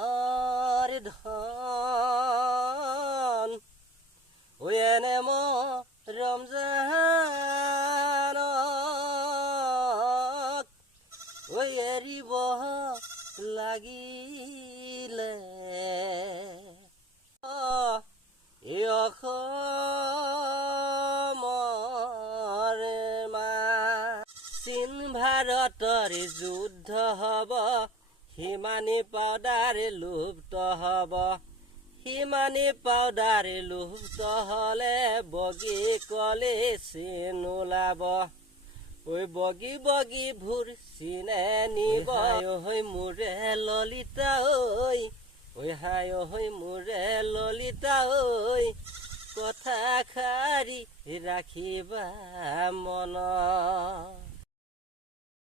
আচলৰ ধন এনে ৰমজানক এৰিব লাগিলে এই অসমৰ চীন ভাৰতৰ যুদ্ধ হব সিমানী পাউদাৰ লুপ্ত হব সিমানী পাউদাৰ লুপ্ত হলে বগী কলি চীন ওলাব ঐ বগী বগী ভোৰ চীনে নিব হৈ মোৰে ললিতা ঐ হায় হৈ মোৰে ললিতা ঐ কথা খাৰি ৰাখিবা মনত।